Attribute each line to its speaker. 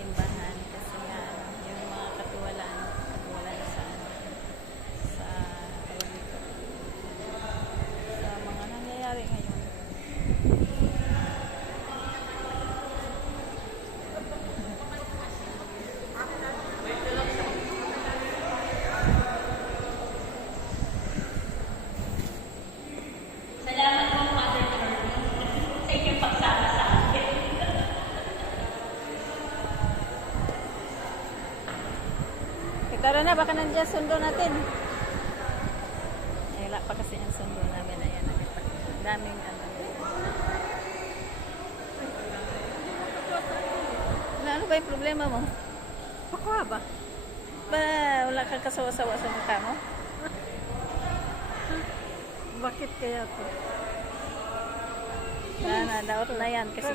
Speaker 1: ating. Na, baka nandiyan sundo natin. Ay, wala pa kasi ang sundo namin. Ayan, ang daming ano. Wala, ano ba yung problema mo?
Speaker 2: Pakwa ba?
Speaker 1: Ba, wala kang kasawa-sawa sa mukha mo?
Speaker 2: Bakit kaya to?
Speaker 1: Wala na, daot na yan kasi